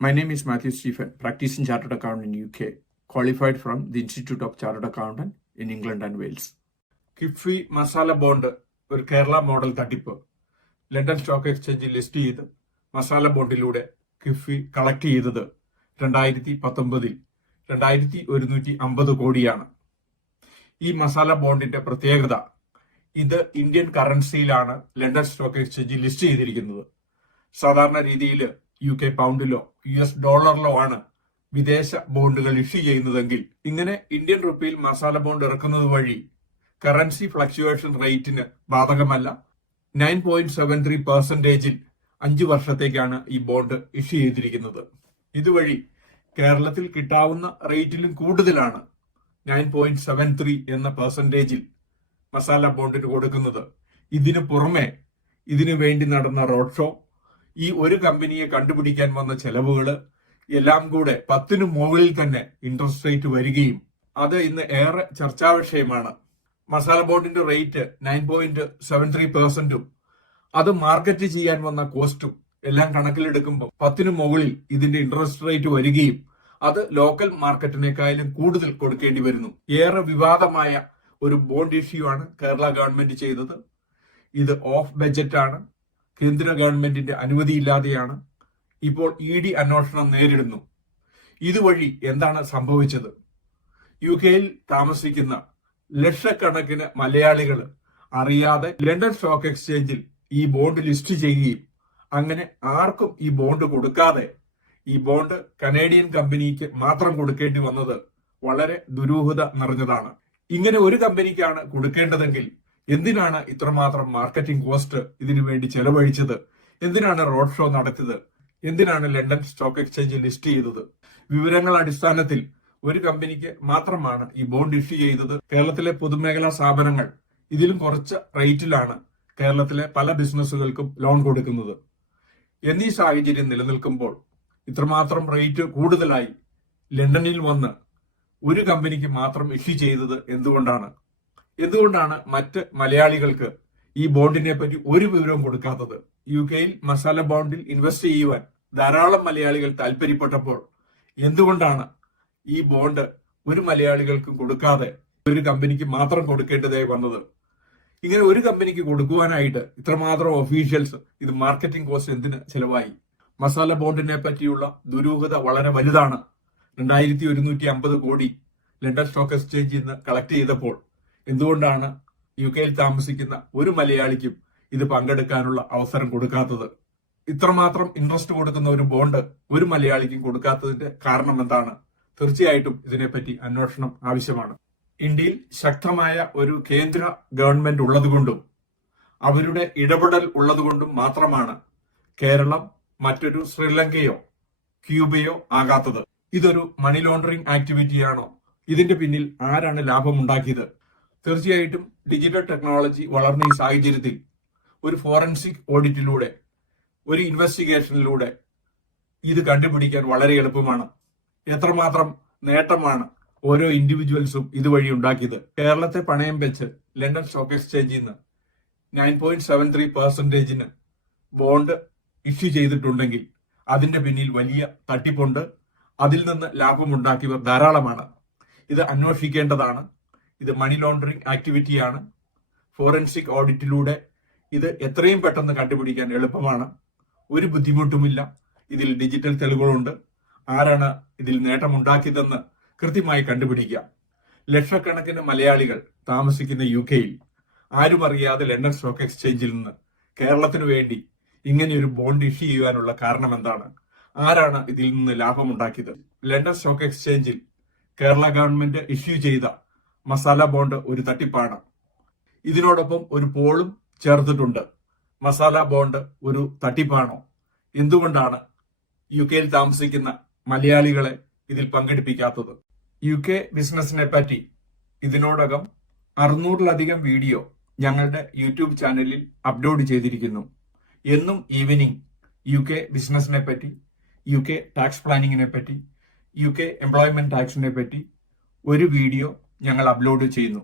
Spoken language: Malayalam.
My name is Matthew Stephen, practicing chartered accountant in UK, qualified from the Institute of Chartered Accountant in England and Wales. KIIFB masala bond ഒരു കേരള മോഡൽ തട്ടിപ്പ്. ലണ്ടൻ സ്റ്റോക്ക് എക്സ്ചേഞ്ചിൽ ലിസ്റ്റ് ചെയ്ത് മസാല ബോണ്ടിലൂടെ കിഫ്ബി കളക്ട് ചെയ്തത് 2019 2150 കോടിയാണ്. ഈ മസാല ബോണ്ടിന്റെ പ്രത്യേകത, ഇത് ഇന്ത്യൻ കറൻസിയിലാണ് ലണ്ടൻ സ്റ്റോക്ക് എക്സ്ചേഞ്ചിൽ ലിസ്റ്റ് ചെയ്തിരിക്കുന്നത്. സാധാരണ രീതിയിൽ UK പൗണ്ടിലോ US ഡോളറിലോ ആണ് വിദേശ ബോണ്ടുകൾ ഇഷ്യൂ ചെയ്യുന്നതെങ്കിൽ, ഇങ്ങനെ ഇന്ത്യൻ റുപ്പിയിൽ മസാല ബോണ്ട് ഇറക്കുന്നത് വഴി കറൻസി ഫ്ലക്ച്വേഷൻ റേറ്റിന് ബാധകമല്ല. 9.73% 5 വർഷത്തേക്കാണ് ഈ ബോണ്ട് ഇഷ്യൂ ചെയ്തിരിക്കുന്നത്. ഇതുവഴി കേരളത്തിൽ കിട്ടാവുന്ന റേറ്റിലും കൂടുതലാണ് 9.73 എന്ന പെർസെന്റേജിൽ മസാല ബോണ്ടിന് കൊടുക്കുന്നത്. ഇതിനു പുറമെ ഇതിനു വേണ്ടി നടന്ന റോഡ് ഷോ, ഈ ഒരു കമ്പനിയെ കണ്ടുപിടിക്കാൻ വന്ന ചെലവുകൾ എല്ലാം കൂടെ 10 മുകളിൽ തന്നെ ഇൻട്രസ്റ്റ് റേറ്റ് വരികയും അത് ഇന്ന് ഏറെ ചർച്ചാ വിഷയമാണ്. മസാല ബോണ്ടിന്റെ റേറ്റ് 9.73%, അത് മാർക്കറ്റ് ചെയ്യാൻ വന്ന കോസ്റ്റും എല്ലാം കണക്കിലെടുക്കുമ്പോൾ 10 മുകളിൽ ഇതിന്റെ ഇൻട്രസ്റ്റ് റേറ്റ് വരികയും അത് ലോക്കൽ മാർക്കറ്റിനേക്കാളും കൂടുതൽ കൊടുക്കേണ്ടി വരുന്നു. ഏറെ വിവാദമായ ഒരു ബോണ്ട് ഇഷ്യൂ ആണ് കേരള ഗവൺമെന്റ് ചെയ്തത്. ഇത് ഓഫ് ബജറ്റ് ആണ്, കേന്ദ്ര ഗവൺമെന്റിന്റെ അനുമതിയില്ലാതെയാണ്. ഇപ്പോൾ ED അന്വേഷണം നേരിടുന്നു. ഇതുവഴി എന്താണ് സംഭവിച്ചത്? UK താമസിക്കുന്ന ലക്ഷക്കണക്കിന് മലയാളികൾ അറിയാതെ ലണ്ടൻ സ്റ്റോക്ക് എക്സ്ചേഞ്ചിൽ ഈ ബോണ്ട് ലിസ്റ്റ് ചെയ്യുകയും അങ്ങനെ ആർക്കും ഈ ബോണ്ട് കൊടുക്കാതെ ഈ ബോണ്ട് കനേഡിയൻ കമ്പനിക്ക് മാത്രം കൊടുക്കേണ്ടി വന്നത് വളരെ ദുരൂഹത നിറഞ്ഞതാണ്. ഇങ്ങനെ ഒരു കമ്പനിക്കാണ് കൊടുക്കേണ്ടതെങ്കിൽ എന്തിനാണ് ഇത്രമാത്രം മാർക്കറ്റിംഗ് കോസ്റ്റ് ഇതിനു വേണ്ടി ചെലവഴിച്ചത്? എന്തിനാണ് റോഡ് ഷോ നടത്തിയത്? എന്തിനാണ് ലണ്ടൻ സ്റ്റോക്ക് എക്സ്ചേഞ്ചിൽ ലിസ്റ്റ് ചെയ്തത്? വിവരങ്ങൾ അടിസ്ഥാനത്തിൽ ഒരു കമ്പനിക്ക് മാത്രമാണ് ഈ ബോണ്ട് ഇഷ്യൂ ചെയ്തത്. കേരളത്തിലെ പൊതുമേഖലാ സ്ഥാപനങ്ങൾ ഇതിലും കുറച്ച് റേറ്റിലാണ് കേരളത്തിലെ പല ബിസിനസ്സുകൾക്കും ലോൺ കൊടുക്കുന്നത്. എന്നീ സാഹചര്യം നിലനിൽക്കുമ്പോൾ ഇത്രമാത്രം റേറ്റ് കൂടുതലായി ലണ്ടനിൽ വന്ന് ഒരു കമ്പനിക്ക് മാത്രം ഇഷ്യൂ ചെയ്തത് എന്തുകൊണ്ടാണ് മറ്റ് മലയാളികൾക്ക് ഈ ബോണ്ടിനെ പറ്റി ഒരു വിവരവും കൊടുക്കാത്തത്? UK മസാല ബോണ്ടിൽ ഇൻവെസ്റ്റ് ചെയ്യുവാൻ ധാരാളം മലയാളികൾ താല്പര്യപ്പെട്ടപ്പോൾ എന്തുകൊണ്ടാണ് ഈ ബോണ്ട് ഒരു മലയാളികൾക്കും കൊടുക്കാതെ ഒരു കമ്പനിക്ക് മാത്രം കൊടുക്കേണ്ടതായി വന്നത്? ഇങ്ങനെ ഒരു കമ്പനിക്ക് കൊടുക്കുവാനായിട്ട് ഇത്രമാത്രം ഒഫീഷ്യൽസ് ഇത് മാർക്കറ്റിംഗ് കോസ്റ്റ് എന്തിന് ചെലവായി? മസാല ബോണ്ടിനെ പറ്റിയുള്ള ദുരൂഹത വളരെ വലുതാണ്. 2150 കോടി ലണ്ടൻ സ്റ്റോക്ക് എക്സ്ചേഞ്ചിൽ നിന്ന് കളക്ട് ചെയ്തപ്പോൾ എന്തുകൊണ്ടാണ് UK താമസിക്കുന്ന ഒരു മലയാളിക്കും ഇത് പങ്കെടുക്കാനുള്ള അവസരം കൊടുക്കാത്തത്? ഇത്രമാത്രം ഇൻട്രസ്റ്റ് കൊടുക്കുന്ന ഒരു ബോണ്ട് ഒരു മലയാളിക്കും കൊടുക്കാത്തതിന്റെ കാരണം എന്താണ്? തീർച്ചയായിട്ടും ഇതിനെപ്പറ്റി അന്വേഷണം ആവശ്യമാണ്. ഇന്ത്യയിൽ ശക്തമായ ഒരു കേന്ദ്ര ഗവൺമെന്റ് ഉള്ളതുകൊണ്ടും അവരുടെ ഇടപെടൽ ഉള്ളതുകൊണ്ടും മാത്രമാണ് കേരളം മറ്റൊരു ശ്രീലങ്കയോ ക്യൂബയോ ആകാത്തത്. ഇതൊരു മണി ലോണ്ടറിംഗ് ആക്ടിവിറ്റിയാണോ? ഇതിന്റെ പിന്നിൽ ആരാണ് ലാഭമുണ്ടാക്കിയത്? തീർച്ചയായിട്ടും ഡിജിറ്റൽ ടെക്നോളജി വളർന്ന ഈ സാഹചര്യത്തിൽ ഒരു ഫോറൻസിക് ഓഡിറ്റിലൂടെ, ഒരു ഇൻവെസ്റ്റിഗേഷനിലൂടെ ഇത് കണ്ടുപിടിക്കാൻ വളരെ എളുപ്പമാണ്. എത്രമാത്രം നേട്ടമാണ് ഓരോ ഇൻഡിവിജ്വൽസും ഇതുവഴി ഉണ്ടാക്കിയത്? കേരളത്തെ പണയം വെച്ച് ലണ്ടൻ സ്റ്റോക്ക് എക്സ്ചേഞ്ചിൽ നിന്ന് 9.73% ബോണ്ട് ഇഷ്യൂ ചെയ്തിട്ടുണ്ടെങ്കിൽ അതിന്റെ പിന്നിൽ വലിയ തട്ടിപ്പുണ്ട്. അതിൽ നിന്ന് ലാഭമുണ്ടാക്കിയവർ ധാരാളമാണ്. ഇത് അന്വേഷിക്കേണ്ടതാണ്. ഇത് മണി ലോണ്ടറിംഗ് ആക്ടിവിറ്റിയാണ്. ഫോറൻസിക് ഓഡിറ്റിലൂടെ ഇത് എത്രയും പെട്ടെന്ന് കണ്ടുപിടിക്കാൻ എളുപ്പമാണ്. ഒരു ബുദ്ധിമുട്ടുമില്ല. ഇതിൽ ഡിജിറ്റൽ തെളിവുകളുണ്ട്. ആരാണ് ഇതിൽ നേട്ടമുണ്ടാക്കിയതെന്ന് കൃത്യമായി കണ്ടുപിടിക്കാം. ലക്ഷക്കണക്കിന് മലയാളികൾ താമസിക്കുന്ന UK ആരും അറിയാതെ ലണ്ടൻ സ്റ്റോക്ക് എക്സ്ചേഞ്ചിൽ നിന്ന് കേരളത്തിനു വേണ്ടി ഇങ്ങനെയൊരു ബോണ്ട് ഇഷ്യൂ ചെയ്യാനുള്ള കാരണം എന്താണ്? ആരാണ് ഇതിൽ നിന്ന് ലാഭമുണ്ടാക്കിയത്? ലണ്ടൻ സ്റ്റോക്ക് എക്സ്ചേഞ്ചിൽ കേരള ഗവൺമെന്റ് ഇഷ്യൂ ചെയ്ത മസാല ബോണ്ട് ഒരു തട്ടിപ്പാണ്. ഇതിനോടൊപ്പം ഒരു പോളും ചേർത്തിട്ടുണ്ട്. മസാല ബോണ്ട് ഒരു തട്ടിപ്പാണോ? എന്തുകൊണ്ടാണ് UK താമസിക്കുന്ന മലയാളികളെ ഇതിൽ പങ്കെടുപ്പിക്കാത്തത്? UK ബിസിനസിനെ പറ്റി ഇതിനോടകം 600-ലധികം വീഡിയോ ഞങ്ങളുടെ യൂട്യൂബ് ചാനലിൽ അപ്ലോഡ് ചെയ്തിരിക്കുന്നു. എന്നും ഈവനിങ് UK ബിസിനസിനെ പറ്റി, UK ടാക്സ് പ്ലാനിങ്ങിനെ പറ്റി, UK എംപ്ലോയ്മെന്റ് ടാക്സിനെ പറ്റി ഒരു വീഡിയോ ഞങ്ങൾ അപ്ലോഡ് ചെയ്യുന്നു.